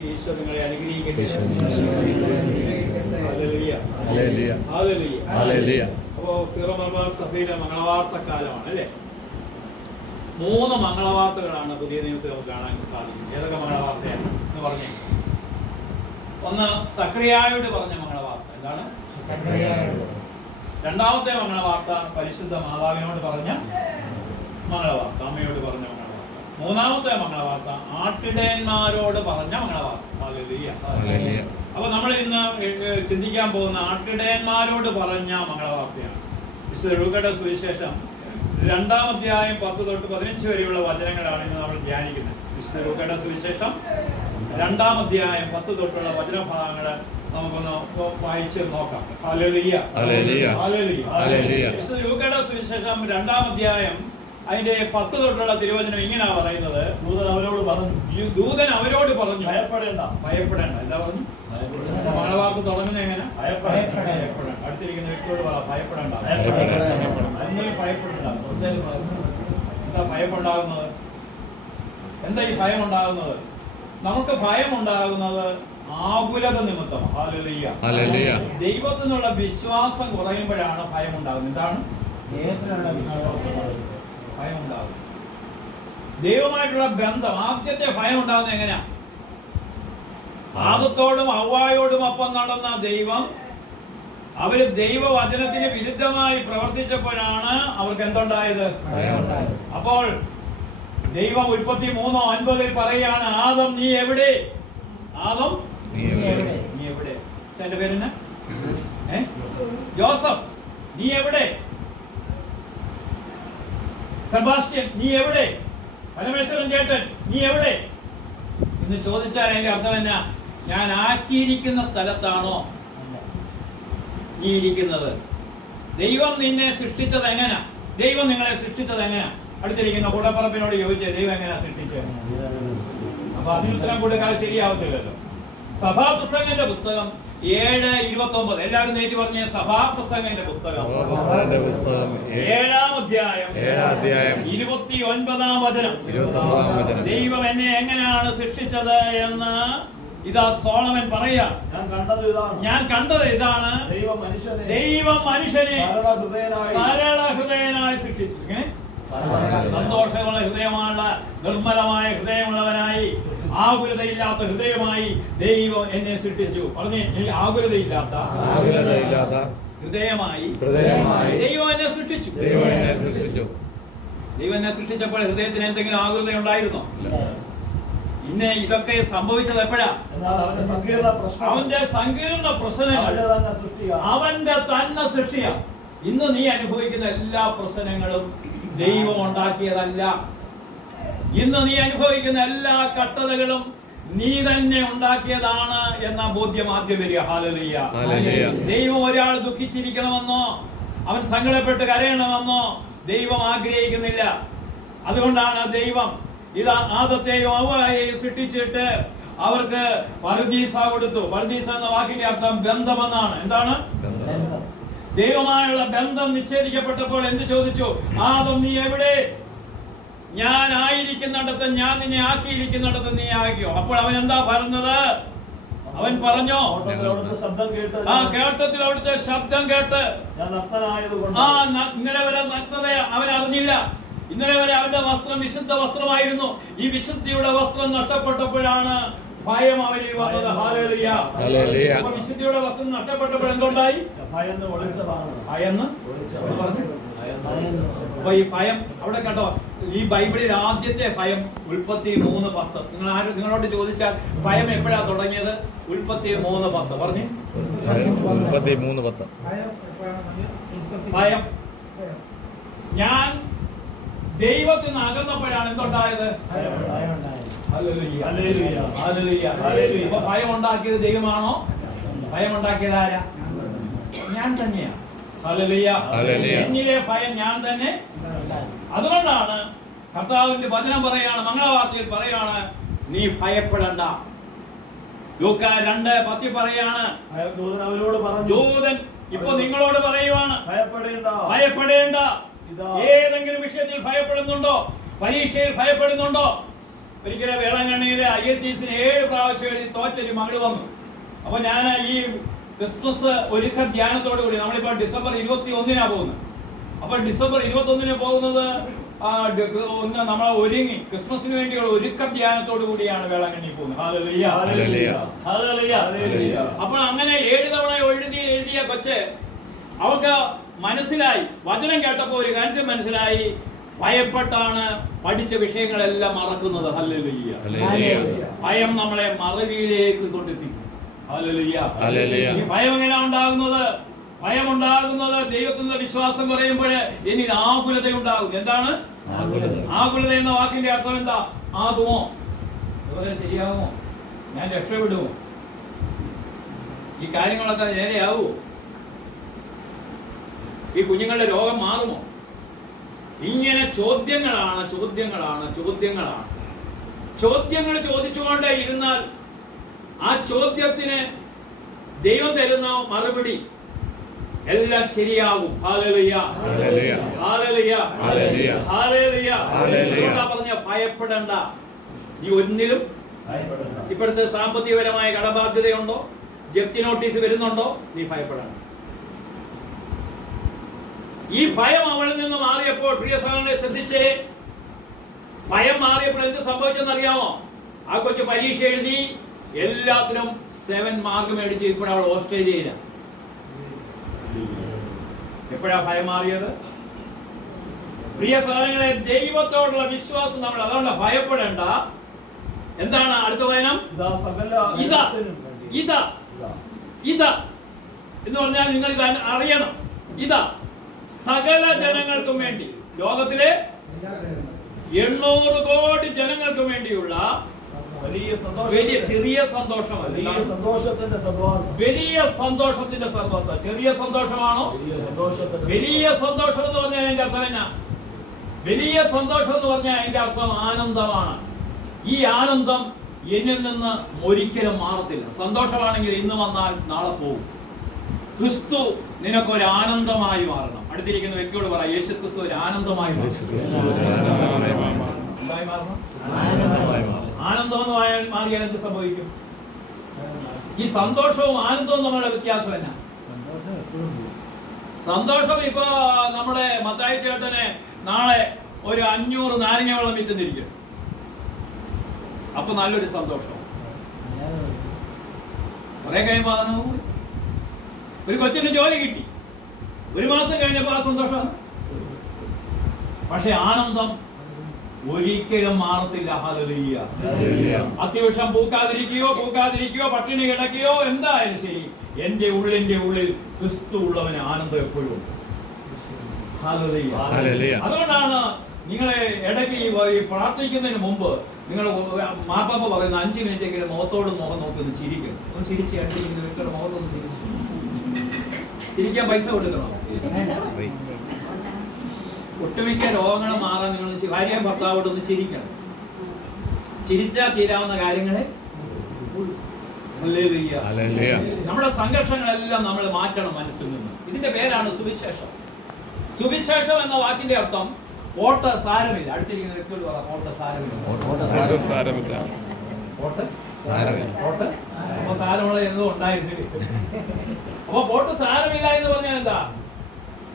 ഈശോ നിങ്ങളെ അനുഗ്രഹിക്കട്ടെ. ഹല്ലേലൂയ. ഹല്ലേലൂയ. ഹല്ലേലൂയ. ഹല്ലേലൂയ. അപ്പോ സീറോ മലബാർ സഭയിലെ മംഗളവാർത്ത കാലമാണ് അല്ലേ മൂന്ന് മംഗളവാർത്തകളാണ് പുതിയ നിയമത്തിൽ നമുക്ക് കാണാൻ സാധിക്കും ഏതൊക്കെ മംഗളവാർത്തയാണ്? എന്ന് പറഞ്ഞു. ഒന്ന് സക്രിയായോട് പറഞ്ഞ മംഗളവാർത്ത എന്താണ്? രണ്ടാമത്തെ മംഗളവാർത്ത പരിശുദ്ധ മാതാവിനോട് പറഞ്ഞ മംഗളവാർത്ത. അമ്മയോട് പറഞ്ഞ മംഗളവാർത്ത. മൂന്നാമത്തെ മംഗളവാർത്ത. ആട്ടിടയന്മാരോട് പറഞ്ഞ മംഗളവാർത്ത. അപ്പൊ നമ്മൾ ഇന്ന് ചിന്തിക്കാൻ പോകുന്ന ആട്ടിടയന്മാരോട് പറഞ്ഞ മംഗളവാർത്തയാണ്. വിശുദ്ധ സുവിശേഷം രണ്ടാം അധ്യായം പത്ത് തൊട്ട് പതിനഞ്ച് വരെയുള്ള വചനങ്ങളാണ് ഇന്ന് നമ്മൾ ധ്യാനിക്കുന്നത്. വിശുദ്ധ സുവിശേഷം രണ്ടാം അധ്യായം പത്ത് തൊട്ടുള്ള വചനഭാഗങ്ങൾ നമുക്കൊന്ന് വായിച്ച് നോക്കാം. വിശുദ്ധ സുവിശേഷം രണ്ടാം അധ്യായം അതിന്റെ പത്ത് തൊട്ടുള്ള തിരുവചനം ഇങ്ങനെയാ പറയുന്നത്. ദൂതൻ അവരോട് പറഞ്ഞു ദൂതൻ അവരോട് പറഞ്ഞു ഭയപ്പെടേണ്ട ഭയപ്പെടേണ്ട. എന്താ പറഞ്ഞു. മംഗളവാർത്ത തുടങ്ങുന്നത് എങ്ങനെ? ഭയപ്പെടേണ്ട. അടുത്തിരിക്കുന്ന വ്യക്തിയോട് പറ ഭയപ്പെടേണ്ട ഭയപ്പെടേണ്ട. അന്നേ ഭയപ്പെടേണ്ട. എന്താ ഭയമുണ്ടാകുന്നത്? എന്താ ഈ ഭയം ഉണ്ടാകുന്നത് നമുക്ക് ഭയം ഉണ്ടാകുന്നത് ആകുലത നിമിത്തം ദൈവത്തിനുള്ള ഹല്ലേലൂയ. ദൈവത്തിൽ നിന്നുള്ള വിശ്വാസം കുറയുമ്പോഴാണ് ഭയം ഉണ്ടാകുന്നത് എന്താണ്? ദൈവത്തിനുള്ള വിശ്വാസം ഭയം ഉണ്ടാകുന്നു ദൈവമായിട്ടുള്ള ബന്ധം ആദ്യത്തെ ഭയം ഉണ്ടാകുന്നത് എങ്ങനെയാ? ആദത്തോടും ഔവായോടും ഒപ്പം നടന്ന ദൈവം അവർ ദൈവവചനത്തിന് വിരുദ്ധമായി പ്രവർത്തിച്ചപ്പോഴാണ് അവർക്ക് എന്തുണ്ടായത്? അപ്പോൾ ദൈവം ഉൽപ്പത്തി മൂന്നോ ഒൻപതിൽ പറയുകയാണ് ആദം നീ എവിടെ? ആദം നീ എവിടെ? എന്റെ പേരെന്നെ? ജോസഫ് നീ എവിടെ? സെബാസ്റ്റ്യൻ നീ എവിടെ? പരമേശ്വരൻ ചേട്ടൻ നീ എവിടെ? എന്ന് ചോദിച്ചാൽ അതിന്റെ അർത്ഥം എന്നാ? ഞാൻ ആക്കിയിരിക്കുന്ന സ്ഥലത്താണോ? നീ ഇരിക്കുന്നത്. ദൈവം നിന്നെ സൃഷ്ടിച്ചത് എങ്ങനെയാ ദൈവം നിങ്ങളെ സൃഷ്ടിച്ചത് എങ്ങനെയാ അടുത്തിരിക്കുന്ന കൂടപ്പറപ്പിനോട് ചോദിച്ചേ ദൈവം എങ്ങനെയാ സൃഷ്ടിച്ചത്? അപ്പൊ അതിന് ഉത്തരം കൊടുക്കാൻ ശരിയാവത്തില്ലല്ലോ. സഭാപ്രസംഗന്റെ പുസ്തകം ഏഴ് ഇരുപത്തി ഒമ്പത് എല്ലാവരും നേരിട്ട് പറഞ്ഞ സഭാപ്രസംഗന്റെ പുസ്തകം. ഏഴാം അധ്യായം. ഏഴാം അധ്യായം. ഇരുപത്തി ഒൻപതാം വചനം. ദൈവം എന്നെ എങ്ങനെയാണ് സൃഷ്ടിച്ചത് എന്ന് ഇതാ സോളമൻ പറയാ. ഞാൻ കണ്ടത് ഇതാണ്. ഞാൻ കണ്ടത് ഇതാണ്. ദൈവം മനുഷ്യനെ ദൈവം മനുഷ്യനെ സരള ഹൃദയനായി സരള ഹൃദയനായി സൃഷ്ടിച്ചു സന്തോഷമുള്ള ഹൃദയമുള്ള നിർമ്മലമായ ഹൃദയമുള്ളവനായി. ആകുലതയില്ലാത്ത ഹൃദയമായി ദൈവം എന്നെ സൃഷ്ടിച്ചു. പറഞ്ഞേ എനിക്ക് ആകുലതയില്ലാത്ത ആകുലതയില്ലാത്ത ഹൃദയമായി ഹൃദയമായി ദൈവം എന്നെ സൃഷ്ടിച്ചു. ദൈവം എന്നെ സൃഷ്ടിച്ചു. ദൈവം എന്നെ സൃഷ്ടിച്ചപ്പോൾ ഹൃദയത്തിന് എന്തെങ്കിലും ആകുലത ഉണ്ടായിരുന്നോ പിന്നെ ഇതൊക്കെ സംഭവിച്ചത് എപ്പോഴാ? അവന്റെ സങ്കീർണ പ്രശ്നങ്ങൾ. അവന്റെ തന്നെ സൃഷ്ടിയ ഇന്ന് നീ അനുഭവിക്കുന്ന എല്ലാ പ്രശ്നങ്ങളും ദൈവം ഉണ്ടാക്കിയതല്ല. ഇന്ന് നീ അനുഭവിക്കുന്ന എല്ലാ കട്ടതകളും നീ തന്നെ ഉണ്ടാക്കിയതാണ് എന്ന ബോധ്യം ആദ്യം വരിക. ഹാലലിയ. ദൈവം ഒരാൾ ദുഃഖിച്ചിരിക്കണമെന്നോ അവൻ സങ്കടപ്പെട്ട് കരയണമെന്നോ ദൈവം ആഗ്രഹിക്കുന്നില്ല. അതുകൊണ്ടാണ് ദൈവം ഇത് ആദത്തെയും അവയെയും സൃഷ്ടിച്ചിട്ട് അവർക്ക് പർദീസ കൊടുത്തു. പർദീസ എന്ന വാക്കിന്റെ അർത്ഥം ബന്ധമെന്നാണ്. എന്താണ്? ദൈവമായുള്ള ബന്ധം നിഷേധിക്കപ്പെട്ടപ്പോൾ എന്ത് ചോദിച്ചു? ആദം നീ എവിടെ? ഞാൻ ആയിരിക്കുന്നിടത്ത് ഞാൻ നിന്നെ ആക്കിയിരിക്കുന്നിടത്ത് നീ ആക്കിയോ? അപ്പോൾ അവൻ എന്താ പറഞ്ഞത്? അവൻ പറഞ്ഞോ? ഓട്ടത്തിൽ ശബ്ദം കേട്ട് ആ കേട്ടത്തിൽ അവിടുത്തെ ശബ്ദം കേട്ട്. ഞാൻ ആ ഇന്നലെ വരെ നഗ്നത അവൻ അറിഞ്ഞില്ല. ഇന്നലെ വരെ അവന്റെ വസ്ത്രം വിശുദ്ധ വസ്ത്രമായിരുന്നു. ഈ വിശുദ്ധിയുടെ വസ്ത്രം നഷ്ടപ്പെട്ടപ്പോഴാണ് ഭയം അവനിൽ വന്നത്. ഹാലേലിയ വിശുദ്ധിയുടെ വസ്ത്രം നഷ്ടപ്പെട്ടപ്പോൾ എന്തുണ്ടായി? ഭയന്ന് ഒളിച്ചതാണ്. ഭയന്ന്? പറഞ്ഞു. അപ്പൊ ഈ ഭയം അവിടെ കേട്ടോ ഈ ബൈബിളിൽ ആദ്യത്തെ ഭയം ഉൽപ്പത്തി മൂന്ന് പത്ത്. നിങ്ങൾ ആര് നിങ്ങളോട് ചോദിച്ചാൽ ഭയം എപ്പോഴാ തുടങ്ങിയത്? ഉൽപ്പത്തി മൂന്ന് പത്ത്. പറഞ്ഞു. മൂന്ന് പത്ത്. ഭയം. ഞാൻ ദൈവത്തിൽ നിന്ന് അകന്നപ്പോഴാണ് എന്തുണ്ടായത്? ഭയം ഉണ്ടാക്കിയത് ദൈവമാണോ? ഭയം ഉണ്ടാക്കിയത് ആരാ? ഞാൻ തന്നെയാണ്. ഹല്ലേലൂയ. എന്നിലെ ഭയം ഞാൻ തന്നെ അതുകൊണ്ടാണ് കർത്താവിന്റെ വചനം പറയാണ് മംഗളവാർത്തയിൽ പറയാണ് നീ ഭയപ്പെടണ്ട. ലൂക്ക രണ്ട് പത്തി പറയാണ് അവരോട് പറഞ്ഞു ദൂതൻ ഇപ്പൊ നിങ്ങളോട് പറയുവാണ് ഭയപ്പെടേണ്ട. ഭയപ്പെടേണ്ട. ഏതെങ്കിലും വിഷയത്തിൽ ഭയപ്പെടുന്നുണ്ടോ? പരീക്ഷയിൽ ഭയപ്പെടുന്നുണ്ടോ? ഒരിക്കലും വേളാങ്കണ്ണിയിലെ ഐ സിന് ഏഴ് പ്രാവശ്യം എഴുതി തോറ്റൊരു മകൾ വന്നു. അപ്പൊ ഞാൻ ഈ ക്രിസ്മസ് ഒരുക്ക ധ്യാനത്തോടു കൂടി നമ്മളിപ്പോ ഡിസംബർ ഇരുപത്തി ഒന്നിനാ പോകുന്നത്. അപ്പൊ ഡിസംബർ ഇരുപത്തി ഒന്നിന് പോകുന്നത് ഒന്ന് നമ്മളെ ഒരുങ്ങി ക്രിസ്മസിന് വേണ്ടിയുള്ള ഒരുക്ക ധ്യാനത്തോടു കൂടിയാണ് വേളാങ്കണ്ണി പോകുന്നത്. അപ്പോൾ അങ്ങനെ ഏഴ് തവണ എഴുതി എഴുതിയ കൊച്ച് അവൾക്ക് മനസ്സിലായി. വചനം കേട്ടപ്പോൾ ഒരു കാര്യം മനസ്സിലായി. ഭയപ്പെട്ടാണ് പഠിച്ച വിഷയങ്ങളെല്ലാം മറക്കുന്നത്. ഭയം നമ്മളെ മറവിയിലേക്ക് കൊണ്ടെത്തിക്കും. ഈ ഭയം എങ്ങനെയാ ഉണ്ടാകുന്നത്? ഭയം ഉണ്ടാകുന്നത് ദൈവത്തിന്റെ വിശ്വാസം പറയുമ്പോൾ എനിക്ക് ആകുലത ഉണ്ടാകും എന്താണ്? ആകുലത. ആകുലത എന്ന വാക്കിന്റെ അർത്ഥം എന്താ? ആകുമോ? അതുപോലെ ശരിയാകുമോ? ഞാൻ രക്ഷപ്പെടുമോ? ഈ കാര്യങ്ങളൊക്കെ നേരെയാവുമോ ഈ കുഞ്ഞുങ്ങളുടെ രോഗം മാറുമോ? ഇങ്ങനെ ചോദ്യങ്ങളാണ് ചോദ്യങ്ങളാണ് ചോദ്യങ്ങളാണ്. ചോദ്യങ്ങൾ ചോദിച്ചുകൊണ്ടേ ഇരുന്നാൽ ആ ചോദ്യത്തിന് ദൈവം തരുന്ന മറുപടി എല്ലാം ശരിയാവും. പറഞ്ഞ ഭയപ്പെടണ്ട. നീ ഒന്നിലും. ഇപ്പോഴത്തെ സാമ്പത്തികപരമായ കടബാധ്യതയുണ്ടോ? ജപ്തി നോട്ടീസ് വരുന്നുണ്ടോ? നീ ഭയപ്പെടണം ഈ ഭയം അവളിൽ നിന്ന് മാറിയപ്പോൾ പ്രിയ സഹോദരനെ ശ്രദ്ധിച്ചേ. ഭയം മാറിയപ്പോൾ എന്ത് സംഭവിച്ചെന്ന് അറിയാമോ ആ കൊച്ചു പരീക്ഷ എഴുതി എല്ലാത്തിനും സെവൻ മാർക്ക് മേടിച്ച് ഇപ്പോൾ അവൾ ഓസ്ട്രേലിയയില എപ്പോഴാ ഭയം മാറിയത്? പ്രിയ സഹോദരങ്ങളെ ദൈവത്തോടുള്ള വിശ്വാസം നമ്മൾ അതുകൊണ്ട് ഭയപ്പെടേണ്ട. എന്താണ് അടുത്ത വചനം? ഇതാ ഇതാ. ഇതാ എന്ന് പറഞ്ഞാൽ നിങ്ങൾ ഇത് അറിയണം. ഇതാ സകല ജനങ്ങൾക്കും വേണ്ടി. ലോകത്തിലെ എണ്ണൂറ് കോടി ജനങ്ങൾക്കും വേണ്ടിയുള്ള വലിയ ചെറിയ സന്തോഷമല്ല. വലിയ സന്തോഷത്തിന്റെ വലിയ സന്തോഷത്തിന്റെ സർവത്ത ചെറിയ സന്തോഷമാണോ? വലിയ സന്തോഷം എന്ന് പറഞ്ഞാൽ അതിന്റെ അർത്ഥം എന്നാ? വലിയ സന്തോഷം എന്ന് പറഞ്ഞാൽ അതിന്റെ അർത്ഥം ആനന്ദമാണ്. ഈ ആനന്ദം എന്നിൽ നിന്ന് ഒരിക്കലും മാറത്തില്ല. സന്തോഷമാണെങ്കിൽ ഇന്ന് വന്നാൽ നാളെ പോകും ക്രിസ്തു നിനക്കൊരു ആനന്ദമായി മാറണം. അടുത്തിരിക്കുന്ന വ്യക്തിയോട് പറ യേശു ക്രിസ്തു ഒരു ആനന്ദമായി മാറണം. എന്തായി മാറണം. ആനന്ദമായി ആനന്ദം എന്ന് മാറിയാൽ- എന്ത് സംഭവിക്കും? ഈ സന്തോഷവും ആനന്ദവും തമ്മിലുള്ള വ്യത്യാസം എന്നാ? സന്തോഷം ഇപ്പൊ നമ്മുടെ മത്തായി ചേട്ടനെ നാളെ ഒരു അഞ്ഞൂറ് നാരങ്ങ വെള്ളം വിറ്റുന്നിരിക്കും. അപ്പൊ നല്ലൊരു സന്തോഷം. കുറെ കഴിയുമ്പോ ഒരു കൊച്ചിന് ജോലി കിട്ടി. ഒരു മാസം കഴിഞ്ഞപ്പോ ആ സന്തോഷം പക്ഷെ ആനന്ദം ഒരിക്കലും മാറത്തില്ല. ഹല്ലേലൂയ. അത്യാവശ്യം പൂക്കാതിരിക്കുകയോ പൂക്കാതിരിക്കുകയോ പട്ടിണി കിടക്കുകയോ എന്തായാലും ശരി. എന്റെ ഉള്ളിന്റെ ഉള്ളിൽ ക്രിസ്തു ഉള്ളവന് ആനന്ദം എപ്പോഴും ഉണ്ട്. അതുകൊണ്ടാണ് നിങ്ങളെ ഇടയ്ക്ക് ഈ പ്രാർത്ഥിക്കുന്നതിന് മുമ്പ് നിങ്ങൾ മാപ്പാപ്പ പറയുന്ന മിനിറ്റ് എങ്കിലും മുഖത്തോട് മുഖം നോക്കി ഒന്ന് ചിരിക്കും. ഒന്ന് ചിരിച്ച് അടുത്തിരിക്കുന്ന വ്യക്തിയുടെ മുഖത്തൊന്ന് ചിരിച്ചു ചിരിക്കാൻ പൈസ കൊടുക്കണം. ഒട്ടുമിക്ക രോഗങ്ങളും മാറാൻ നിങ്ങൾ ഭാര്യ ഭർത്താവോട് ഒന്ന് ചിരിക്കണം. ചിരിച്ചാൽ തീരാവുന്ന കാര്യങ്ങളെ. നമ്മുടെ സംഘർഷങ്ങളെല്ലാം നമ്മൾ മാറ്റണം മനസ്സിൽ നിന്ന്. ഇതിന്റെ പേരാണ് സുവിശേഷം. സുവിശേഷം എന്ന വാക്കിന്റെ അർത്ഥം ഓട്ട സാരമില്ല. അടുത്തിരിക്കുന്ന വ്യക്തിയോട് പറ ഓട്ട സാരമില്ല. ഓട്ടം സാരമില്ല. ഓട്ട. ഓട്ട അപ്പൊ സാരമുള്ള എന്തോ ഉണ്ടായിരുന്നില്ലേ? അപ്പൊ പോട്ട് സാരമില്ല എന്ന് പറഞ്ഞാൽ എന്താ?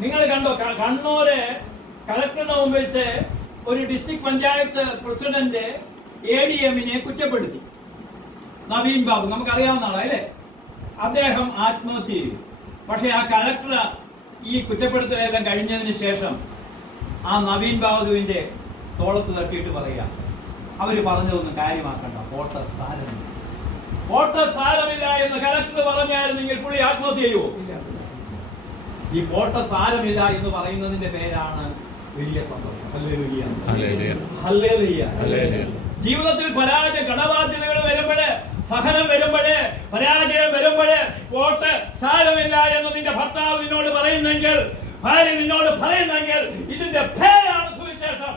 നിങ്ങൾ കണ്ടോ കണ്ണൂര് കളക്ടറിന് മുമ്പ് വെച്ച് ഒരു district panchayat president A D എമ്മിനെ കുറ്റപ്പെടുത്തി. നവീൻ ബാബു നമുക്കറിയാവുന്ന ആളല്ലേ അദ്ദേഹം ആത്മഹത്യ ചെയ്തു. പക്ഷേ ആ കലക്ടർ ഈ കുറ്റപ്പെടുത്തലെല്ലാം കഴിഞ്ഞതിന് ശേഷം ആ നവീൻ ബാബുവിന്റെ തോളത്ത് തട്ടിയിട്ട് പറയുക അവർ പറഞ്ഞതൊന്നും കാര്യമാക്കണ്ട. വോട്ടർ സാരമില്ല. വോട്ടർ സാരമില്ല എന്ന് കലക്ടർ പറഞ്ഞായിരുന്നെങ്കിൽ പുള്ളി ആത്മഹത്യ ചെയ്യുമോ ഈ വോട്ടർ സാരമില്ല എന്ന് പറയുന്നതിന്റെ പേരാണ് വലിയ സന്തോഷം. ജീവിതത്തിൽ പരാജയ കടബാധ്യതകൾ വരുമ്പോഴേ സഹനം വരുമ്പോഴേ പരാജയം വരുമ്പോഴേ വോട്ട് സാരമില്ല എന്ന് നിന്റെ ഭർത്താവ് നിന്നോട് പറയുന്നെങ്കിൽ ഭാര്യ നിന്നോട് പറയുന്നെങ്കിൽ ഇതിന്റെ പേരാണ് സുവിശേഷം.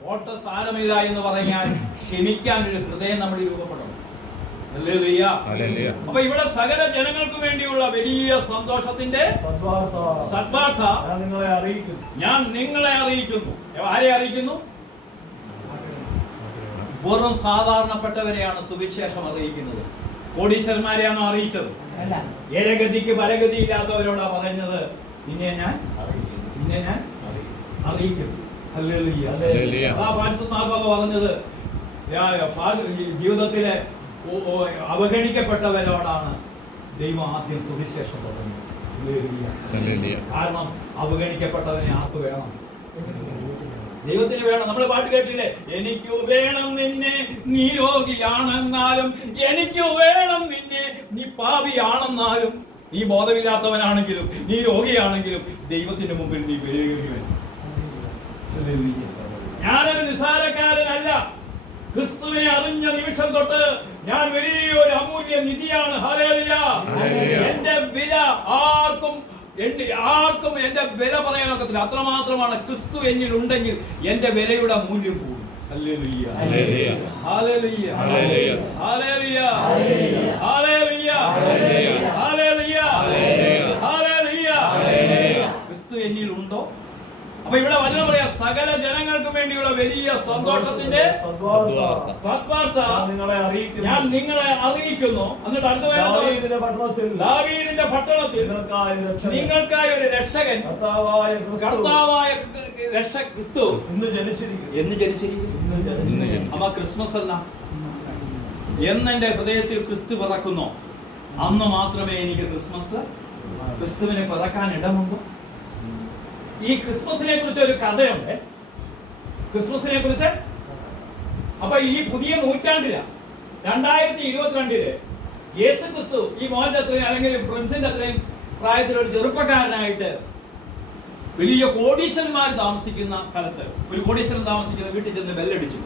പോട്ട് സാരമില്ല എന്ന് പറഞ്ഞാൽ ക്ഷമിക്കാൻ ഒരു ഹൃദയം നമ്മൾ. ഹല്ലേലൂയ. അപ്പൊ ഇവിടെ സകല ജനങ്ങൾക്ക് വേണ്ടിയുള്ള വലിയ സന്തോഷത്തിന്റെ സദ്വാർത്ത. നിങ്ങളെ അറിയിക്കുന്നു. ഞാൻ നിങ്ങളെ അറിയിക്കുന്നു. ആരെ അറിയിക്കുന്നു? വെറും സാധാരണപ്പെട്ടവരെയാണ് സുവിശേഷം അറിയിക്കുന്നത്. കോടീശ്വരന്മാരെയാണോ അറിയിച്ചത്? ഏരഗതിക്ക് പരഗതി ഇല്ലാത്തവരോടാ പറഞ്ഞത്. നിന്നെ ഞാൻ നിന്നെ ഞാൻ അറിയിക്കുന്നു. പറഞ്ഞത്. ജീവിതത്തിലെ അവഗണിക്കപ്പെട്ടവരോടാണ് ദൈവം ആദ്യം സുവിശേഷം പറഞ്ഞത് ഹല്ലേലൂയ. ഹല്ലേലൂയ. കാരണം അവഗണിക്കപ്പെട്ടവനെ ആർക്ക് വേണം? ദൈവത്തിന് വേണം. നമ്മൾ പാട്ട് കേട്ടില്ലേ? എനിക്ക് വേണം നിന്നെ നീ രോഗിയാണെന്നാലും എനിക്ക് വേണം നിന്നെ നീ പാപിയാണെന്നാലും നീ ബോധമില്ലാത്തവനാണെങ്കിലും നീ രോഗിയാണെങ്കിലും ദൈവത്തിന്റെ മുമ്പിൽ നീ വിലയേറിയവൻ ഞാനൊരു നിസാരക്കാരനല്ല ക്രിസ്തുവിനെ അറിഞ്ഞ നിമിഷം തൊട്ട് ഞാൻ വലിയൊരു അമൂല്യ നിധിയാണ് എന്റെ വില ആർക്കും ആർക്കും എന്റെ വില പറയാൻ ഒക്കത്തില്ല അത്രമാത്രമാണ് ക്രിസ്തു എന്നിൽ ഉണ്ടെങ്കിൽ എന്റെ വിലയുടെ മൂല്യം കൂടും ക്രിസ്തു എന്നിൽ ഉണ്ടോ അപ്പൊ ഇവിടെ വചനം പറയാ സകല ജനങ്ങൾക്ക് വേണ്ടിയുള്ള വലിയ സന്തോഷത്തിന്റെ സദ്വാർത്ത. നിങ്ങളെ അറിയിക്കുന്നു. ഞാൻ നിങ്ങളെ അറിയിക്കുന്നു. എന്നിട്ട് അടുത്ത ദാവീദിന്റെ പട്ടണത്തിൽ. ദാവീദിന്റെ പട്ടണത്തിൽ. നിങ്ങൾക്കായി ഒരു രക്ഷകൻ. കർത്താവായ രക്ഷ ക്രിസ്തു. ഇന്ന് ജനിച്ചിരിക്കുന്നു. എന്ന് ജനിച്ചിരിക്കുന്നു. അപ്പൊ ക്രിസ്മസ് അല്ല. എന്നെന്റെ ഹൃദയത്തിൽ ക്രിസ്തു പിറക്കുന്നു. അന്ന് മാത്രമേ എനിക്ക് ക്രിസ്മസ് ക്രിസ്തുവിനെ പിറക്കാൻ ഇടമുണ്ടോ? ഈ ക്രിസ്മസിനെ കുറിച്ച് ഒരു കഥയുണ്ട്. ക്രിസ്മസിനെ കുറിച്ച്. അപ്പൊ ഈ പുതിയ നൂറ്റാണ്ടില. രണ്ടായിരത്തി ഇരുപത്തിരണ്ടിൽ യേശു ക്രിസ്തു ഈ മോന്റെ അത്രയും അല്ലെങ്കിൽ പ്രിൻസിന്റെ അത്രയും പ്രായത്തിൽ ഒരു ചെറുപ്പക്കാരനായിട്ട് വലിയ കോടീശ്വരന്മാർ താമസിക്കുന്ന സ്ഥലത്ത് ഒരു കോടീശ്വരൻ താമസിക്കുന്ന വീട്ടിൽ ചെന്ന് ബെല്ലടിച്ചു.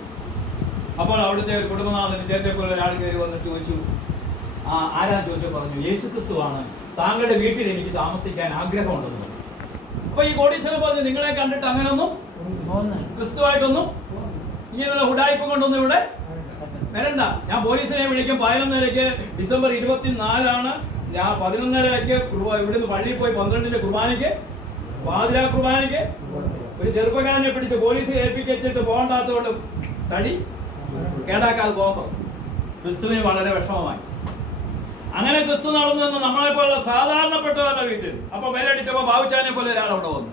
അപ്പോൾ അവിടുത്തെ ഒരു കുടുംബനാഥൻ ഇദ്ദേഹത്തെ പോലെ ഒരാൾ കയറി വന്നിട്ട് ചോദിച്ചു. ആ ആരാ ചോദിച്ചു പറഞ്ഞു യേശു ക്രിസ്തുവാണ് താങ്കളുടെ വീട്ടിൽ എനിക്ക് താമസിക്കാൻ ആഗ്രഹമുണ്ടെന്ന് പറഞ്ഞു. അപ്പൊ ഈ കോടീശ്വരൻ പറഞ്ഞു നിങ്ങളെ കണ്ടിട്ട് അങ്ങനൊന്നും ക്രിസ്തുവായിട്ടൊന്നും ഇങ്ങനെയുള്ള ഉടായ്പ കൊണ്ടൊന്നും ഇവിടെ വരണ്ട. ഞാൻ പോലീസിനെ വിളിക്കും. പതിനൊന്നരക്ക് ഡിസംബർ ഇരുപത്തിനാലാണ് ഞാൻ പതിനൊന്നരക്ക് ഇവിടുന്ന് പള്ളിയിൽ പോയി പന്ത്രണ്ടിന്റെ കുർബാനയ്ക്ക് പാതിരാ കുർബാനയ്ക്ക് ഒരു ചെറുപ്പക്കാരനെ പിടിച്ച് പോലീസ് ഏൽപ്പിച്ചിട്ട് പോകണ്ടാത്തതുകൊണ്ട് തടി കേടാക്കാതെ പോകുമ്പോൾ ക്രിസ്തുവിന് വളരെ വിഷമമായി. അങ്ങനെ ക്രിസ്തു നടന്നു നിന്ന് നമ്മളെ പോലുള്ള സാധാരണപ്പെട്ടവരുടെ വീട്ടിൽ. അപ്പൊ വിലടിച്ചപ്പോ ബാബുച്ചാനെ പോലെ ഒരാൾ അവിടെ വന്നു.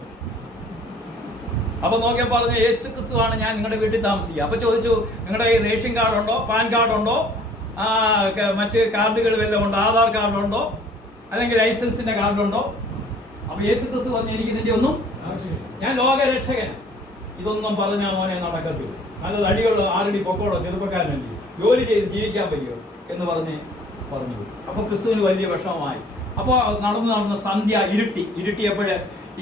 അപ്പൊ നോക്കിയാൽ പറഞ്ഞു യേശു ക്രിസ്തുവാണ് ഞാൻ നിങ്ങളുടെ വീട്ടിൽ താമസിക്കുക. അപ്പൊ ചോദിച്ചു നിങ്ങളുടെ ഈ റേഷൻ കാർഡ് ഉണ്ടോ? പാൻ കാർഡ് ഉണ്ടോ? ആ, മറ്റ് കാർഡുകൾ വല്ലതും ഉണ്ടോ? ആധാർ കാർഡുണ്ടോ അല്ലെങ്കിൽ ലൈസൻസിന്റെ കാർഡുണ്ടോ അപ്പൊ യേശു ക്രിസ്തു പറഞ്ഞു എനിക്ക് ഇതിന്റെ ഒന്നും ഞാൻ ലോകരക്ഷകനാണ് ഇതൊന്നും പറഞ്ഞാൽ മോനെ നടക്കത്തില്ല. നല്ല തടിയുള്ള ആരടി പൊക്കോടോ ചെറുപ്പക്കാരനല്ലേ. ജോലി ചെയ്ത് ജീവിക്കാൻ പറ്റുമോ? എന്ന് പറഞ്ഞ് പറഞ്ഞു. അപ്പൊ ക്രിസ്തുവിന് വലിയ വിഷമമായി. അപ്പോൾ നടന്നു നടന്ന സന്ധ്യ ഇരുട്ടി. ഇരുട്ടിയപ്പോൾ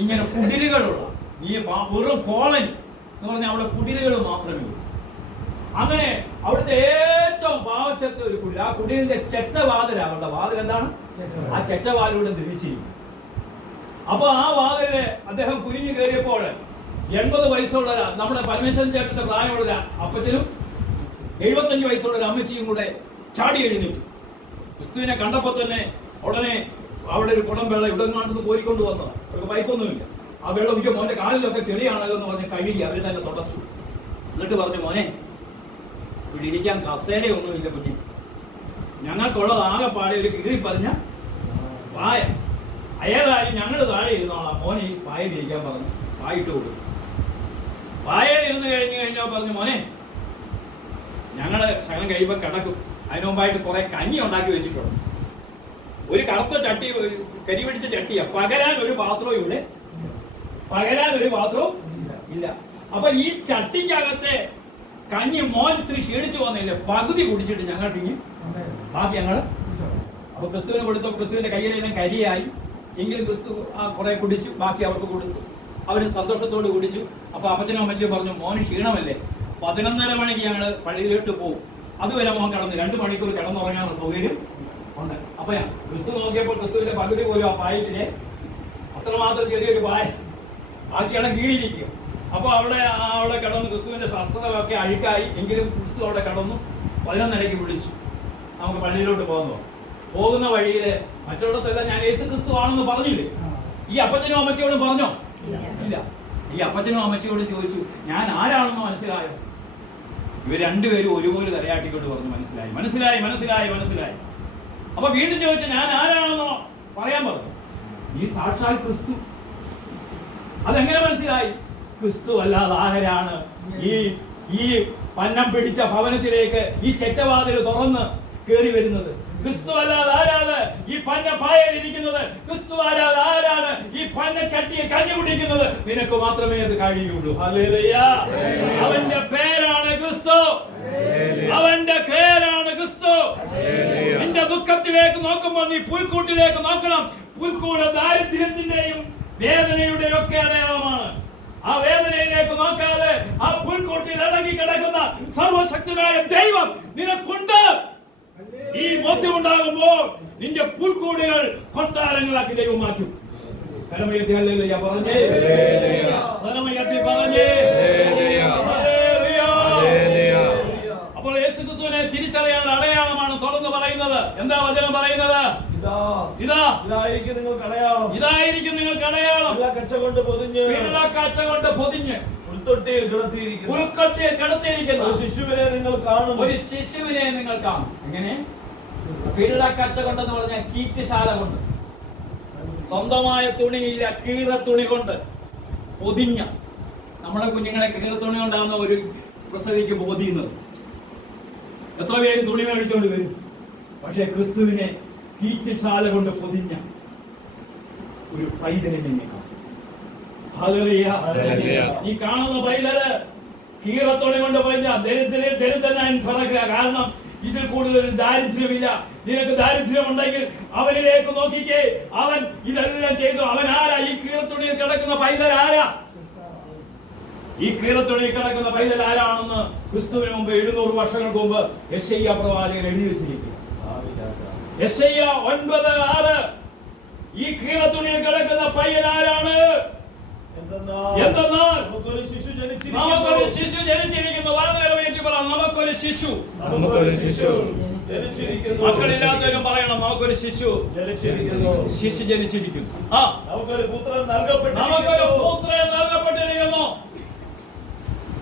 ഇങ്ങനെ കുടിലുകളുള്ള ഈ വെറും കോളനി എന്ന് പറഞ്ഞാൽ അവിടെ കുടിലുകൾ മാത്രമേ ഉള്ളൂ. അങ്ങനെ അവിടുത്തെ ഏറ്റവും പാവച്ചത്തെ ഒരു കുടിൽ ആ കുടിലിന്റെ ചെറ്റവാതില അവരുടെ വാതിൽ എന്താണ്? ആ ചെറ്റവാലിലൂടെ ദ്രവിച്ചിരിക്കും അപ്പൊ ആ വാതിൽ അദ്ദേഹം കുനിഞ്ഞു കയറിയപ്പോൾ എൺപത് വയസ്സുള്ള നമ്മുടെ പരമേശ്വരൻ ചേട്ടന്റെ പ്രായമുള്ള അപ്പച്ചനും എഴുപത്തഞ്ച് വയസ്സുള്ള ഒരു അമ്മച്ചിയും കൂടെ ചാടി എഴുന്നേറ്റു. ക്രിസ്തുവിനെ കണ്ടപ്പോൾ തന്നെ ഉടനെ അവിടെ ഒരു കുടം വെള്ളം ഇവിടെ നിന്ന് കോരിക്കൊണ്ട് വന്നു. അവർക്ക് പൈപ്പൊന്നുമില്ല. ആ വെള്ളം ഒഴിക്കും മോന്റെ കാലിലൊക്കെ ചെളിയാണെന്ന് പറഞ്ഞ് കഴുകി അവർ തന്നെ തുടച്ചു. എന്നിട്ട് പറഞ്ഞു മോനെ ഇവിടെ ഇരിക്കാൻ കസേരയൊന്നുമില്ല കുഞ്ഞു. ഞങ്ങൾക്കുള്ളത് ആകെപ്പാടെ ഒരു കീറി പറഞ്ഞ പായ. അയാളായി ഞങ്ങൾ താഴെ ഇരുന്നോളാം. മോനെ ഈ പായയിലിരിക്കാൻ പറഞ്ഞു. പായിട്ട് കൊടുക്കും പായയിൽ ഇരുന്ന് കഴിഞ്ഞു കഴിഞ്ഞാൽ പറഞ്ഞു മോനെ ഞങ്ങൾ ശകലം കഴിയുമ്പോൾ കിടക്കും. അതിനു മുമ്പായിട്ട് കുറെ കഞ്ഞി ഉണ്ടാക്കി വെച്ചിട്ടുണ്ട്. ഒരു കറുത്ത ചട്ടി കരി പിടിച്ച ചട്ടിയാ. പകരാൻ ഒരു പാത്രവും ഇവിടെ പകരാൻ ഒരു പാത്രവും ഇല്ല. അപ്പൊ ഈ ചട്ടിക്കകത്തെ കഞ്ഞി മോൻ ഇത്തിരി ക്ഷീണിച്ചു വന്നില്ല പകുതി കുടിച്ചിട്ട് ഞങ്ങൾക്ക് ഇനി ബാക്കി ഞങ്ങൾ അപ്പൊ ക്രിസ്തുവിന് കൊടുത്തു. ക്രിസ്തുവിന്റെ കയ്യിലെല്ലാം കരിയായി. എങ്കിലും ക്രിസ്തു ആ കുറെ കുടിച്ചു. ബാക്കി അവർക്ക് കൊടുത്തു. അവർ സന്തോഷത്തോട് കുടിച്ചു. അപ്പൊ അപ്പച്ചനും അമ്മച്ചിയും പറഞ്ഞു മോന് ക്ഷീണമല്ലേ? പതിനൊന്നര മണിക്ക് ഞങ്ങൾ പള്ളിയിലോട്ട് പോകും അതുവരെ മോൻ കിടന്നു രണ്ട് മണിക്കൂർ കിടന്നുറങ്ങാനുള്ള സൗകര്യം ഉണ്ട്. അപ്പൊ ഞാൻ ക്രിസ്തു നോക്കിയപ്പോൾ ക്രിസ്തുവിന്റെ പകുതി പോലും ആ പായിട്ടില്ലേ അത്രമാത്രം ചെറിയൊരു പായ ബാക്കിയാണ് കീഴിരിക്കുക അപ്പൊ അവിടെ അവിടെ കിടന്ന് ക്രിസ്തുവിന്റെ ശാസ്ത്രതകളൊക്കെ അഴുക്കായി എങ്കിലും ക്രിസ്തു അവിടെ കിടന്നു പതിനൊന്നരയ്ക്ക് വിളിച്ചു. നമുക്ക് പള്ളിയിലോട്ട് പോകുന്നു പോകുന്ന വഴിയിൽ മറ്റുള്ളിടത്തെല്ലാം ഞാൻ യേശു ക്രിസ്തു ആണെന്ന് പറഞ്ഞില്ലേ? ഈ അപ്പച്ചനും അമ്മച്ചിയോടും പറഞ്ഞോ? ഇല്ല. ഈ അപ്പച്ചനും അമ്മച്ചിയോടും ചോദിച്ചു ഞാൻ ആരാണെന്ന് മനസ്സിലായോ? ഇവർ രണ്ടുപേരും ഒരുപോലെ തലയാട്ടിക്കൊണ്ട് പറഞ്ഞു മനസ്സിലായി. മനസ്സിലായി മനസ്സിലായി മനസ്സിലായി. അപ്പൊ വീണ്ടും ചോദിച്ചു ഞാൻ ആരാണെന്നോ? പറയാൻ പറഞ്ഞു. ഈ സാക്ഷാൽ ക്രിസ്തു. അതെങ്ങനെ മനസ്സിലായി? ക്രിസ്തു അല്ലാതെ ആരാണ്? ഈ ഈ പന്നം പിടിച്ച ഭവനത്തിലേക്ക് ഈ ചെറ്റവാതിൽ തുറന്ന് കയറി വരുന്നത്. ക്രിസ്തു അല്ലാതെ ആരാണ്? ഈ പന്ന പായലിരിക്കുന്നത് ക്രിസ്തു അല്ലാതെ ആരാണ്? ഈ പന്ന ചട്ടിയെ കഞ്ഞി കുടിക്കുന്നത്. നിനക്ക് മാത്രമേ അത് കഴിയുള്ളൂ. അവന്റെ പേരാണ് പേരാണ് ക്രിസ്തു. നിന്റെ ദുഃഖത്തിലേക്ക് നോക്കുമ്പോൾ നീ പുൽക്കൂട്ടിലേക്ക് നോക്കണം. പുൽക്കൂട് ദാരിദ്ര്യത്തിന്റെയും വേദനയുടെയും ഒക്കെ അടയാളമാണ്. ആ വേദനയിലേക്ക് നോക്കാതെ ആ പുൽക്കൂട്ടിൽ അടങ്ങി കിടക്കുന്ന സർവശക്തനായ ദൈവം നിനക്കുണ്ട്. ഈ ബോധ്യമുണ്ടാകുമ്പോൾ നിന്റെ പുൽക്കൂടുകൾ കൊട്ടാരങ്ങളാക്കി ദൈവം മാറ്റും. കരമയത്തി ഹല്ലേലൂയ പറഞ്ഞേ. സരമയത്തിൽ പറഞ്ഞേ. എന്താ വചനം പറയുന്നത്? ഇതാ. ഇതാ. ഇതായിരിക്കും നിങ്ങൾ അടയാളം ഇതായിരിക്കും നിങ്ങൾ കച്ച കൊണ്ട് പൊതിഞ്ഞ്. കൊണ്ട് പൊതിഞ്ഞ്. ഉൾത്തൊട്ടിയിൽ കിടത്തിയിരിക്കുന്നു. പുൽക്കട്ടിയെ കിടത്തിയിരിക്കുന്ന. ഒരു ശിശുവിനെ നിങ്ങൾ കാണും ഒരു ശിശുവിനെ നിങ്ങൾ കാണും എങ്ങനെ? പിള്ളക്കച്ച കൊണ്ടെന്ന് പറഞ്ഞാൽ കീറ്റുശാല കൊണ്ട്. സ്വന്തമായ തുണിയില്ല കീറ തുണി കൊണ്ട് പൊതിഞ്ഞ. നമ്മുടെ കുഞ്ഞുങ്ങളെ കീറ തുണി കൊണ്ടാണ് ഒരു പ്രസവിക്ക് പൊതിയുന്നത്. എത്ര പേര് തുണി മേടിച്ചുകൊണ്ട് വരും? പക്ഷേ ക്രിസ്തുവിനെ കീറ്റശാല കൊണ്ട് പൊതിഞ്ഞ ഒരു പൈതലിനെ നീ ഹല്ലേലൂയ. ഹല്ലേലൂയ. ഈ കാണുന്ന പൈതൽ കീറത്തോണി കൊണ്ട് പൊതിഞ്ഞ ദരിദ്രനെ ദരിദ്രനായി പറക്കുക. കാരണം ഇതിൽ കൂടുതൽ ദാരിദ്ര്യമില്ല. നിനക്ക് ദാരിദ്ര്യം ഉണ്ടെങ്കിൽ അവനിലേക്ക് നോക്കിക്കേ. അവൻ ഇതെല്ലാം ചെയ്തു. അവൻ ആരാ? ഈ കീറത്തുണിയിൽ കിടക്കുന്ന പൈതൽ ആരാ? ഈ കീറത്തുണിയിൽ കിടക്കുന്ന പൈതൽ ആരാണെന്ന് ക്രിസ്തുവിന് മുമ്പ് എഴുന്നൂറ് വർഷങ്ങൾക്ക് മുമ്പ് യശയ്യ പ്രവാചകൻ എഴുതി വെച്ചിരിക്കുക യശയ്യ ഒൻപത് ആറ്. ഈ കീറത്തുണിയിൽ കിടക്കുന്ന പയ്യൻ ആരാണ്? എന്തെന്നാൽ എന്തെന്നാൽ? നമുക്കൊരു ശിശു ജനിച്ചിരിക്കുന്നു. ശിശു ജനിച്ചിരിക്കുന്നു. വലതുകരമേറ്റി പറ നമുക്കൊരു ശിശു. നമുക്കൊരു ശിശു ജനിച്ചിരിക്കുന്നു. മക്കളില്ലാത്തവരും പറയണം. നമുക്കൊരു ശിശു. ജനിച്ചിരിക്കുന്നു. ശിശു ജനിച്ചിരിക്കുന്നു. ആ. നമുക്കൊരു പുത്രൻ നമുക്കൊരു പുത്രൻ നൽകപ്പെട്ടിരിക്കുന്നു.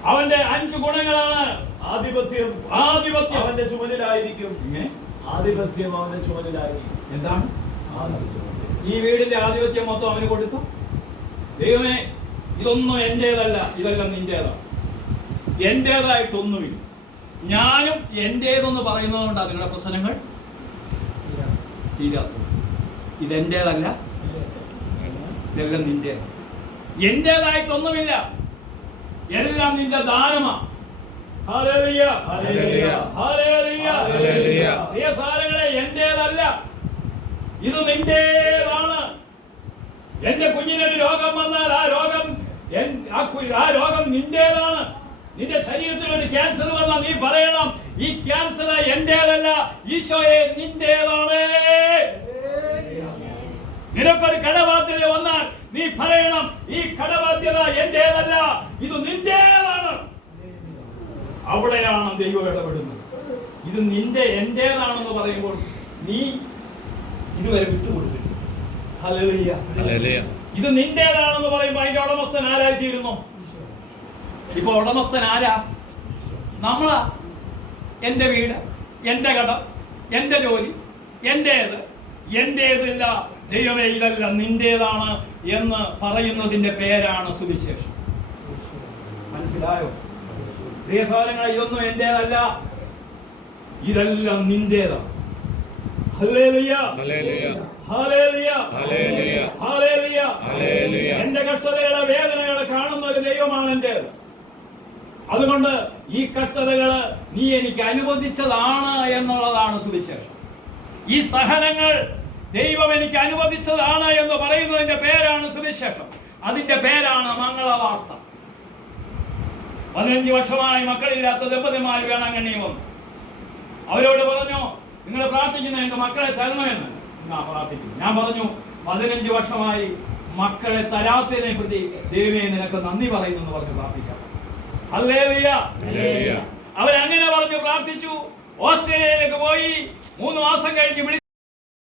അവന്റെ അഞ്ച് ഗുണങ്ങളാണ്. ആധിപത്യം. ആധിപത്യം. അവന്റെ ചുമലിലായിരിക്കും. ആധിപത്യം അവന്റെ ചുമതലായി എന്താണ്. ഈ വീടിന്റെ ആധിപത്യം മൊത്തം അവന് കൊടുത്തു? ദൈവമേ ഇതൊന്നും എന്റേതല്ല ഇതെല്ലാം നിന്റേതാണ്. എന്റേതായിട്ടൊന്നുമില്ല. ഞാനും എന്റേതെന്ന് പറയുന്നത് കൊണ്ടാണ് നിങ്ങളുടെ പ്രശ്നങ്ങൾ തീരാത്തത്. ഇതെന്റേതല്ല ഇതെല്ലാം നിന്റെ എന്റേതായിട്ടൊന്നുമില്ല. എല്ലാം നിന്റെ ദാനമാ. എന്റേതല്ല. ഇത് നിന്റേതാണ്. എന്റെ കുഞ്ഞിനൊരു രോഗം വന്നാൽ ആ രോഗം ആ രോഗം നിന്റേതാണ്. നിന്റെ ശരീരത്തിൽ ഒരു ക്യാൻസർ വന്നാൽ നീ പറയണം ഈ ക്യാൻസർ എന്റേതല്ല ഈശോയെ നിന്റേതാണ്. നിനക്കൊരു കടബാധ്യത വന്നാൽ നീ പറയണം ഈ കടബാധ്യത എന്റേതല്ല ഇത് നിന്റേതാണ്. അവിടെയാണ് ദൈവം ഇടപെടുന്നത്. ഇത് നിന്റെ എന്റേതാണെന്ന് പറയുമ്പോൾ നീ ഇതുവരെ വിട്ടുകൊടുത്തില്ല. ഇത് നിന്റേതാണെന്ന് പറയുമ്പോൾ അതിന്റെ ഉടമസ്ഥൻ ആരായി തീരുന്നു ഇപ്പൊ ഉടമസ്ഥൻ ആരാ? നമ്മളാ. എന്റെ വീട് എന്റെ കടം എന്റെ ജോലി എന്റേത്? എന്റേതില്ല. ദൈവമേ ഇതല്ല. നിന്റേതാണ് എന്ന് പറയുന്നതിന്റെ പേരാണ് സുവിശേഷം. മനസ്സിലായോ? പ്രിയ സഹോദരങ്ങളെ ഇതൊന്നും എന്റേതല്ല. ഇതെല്ലാം നിന്റേതാണ് ഹല്ലേലൂയ. എന്റെ കഷ്ടതകളെ വേദനകളെ കാണുന്ന ഒരു ദൈവമാണ് എന്റെ. അതുകൊണ്ട് ഈ കഷ്ടതകൾ നീ എനിക്ക് അനുവദിച്ചതാണ് എന്നുള്ളതാണ് സുവിശേഷം. ഈ സഹനങ്ങൾ ദൈവം എനിക്ക് അനുവദിച്ചതാണ് എന്ന് പറയുന്നതിന്റെ പേരാണ് സുവിശേഷം. അതിന്റെ പേരാണ് മംഗളവാർത്ത. പതിനഞ്ച് വർഷമായി മക്കളില്ലാത്ത ദമ്പതിമാർ വേണങ്ങനെ വന്നു അവരോട് പറഞ്ഞു നിങ്ങൾ പ്രാർത്ഥിക്കുന്ന എന്റെ മക്കളെ തരണമെന്ന്. ഞാൻ പ്രാർത്ഥിച്ചു. ഞാൻ പറഞ്ഞു പതിനഞ്ച് വർഷമായി മക്കളെ തരാത്തതിനെ പ്രതി ദേവിയെ നിനക്ക് നന്ദി പറയുന്നു എന്ന് പറഞ്ഞ് പ്രാർത്ഥിക്കാം. അവരങ്ങനെ പറഞ്ഞു പ്രാർത്ഥിച്ചു. ഓസ്ട്രേലിയയിലേക്ക് പോയി. മൂന്ന് മാസം കഴിഞ്ഞ് വിളിച്ചു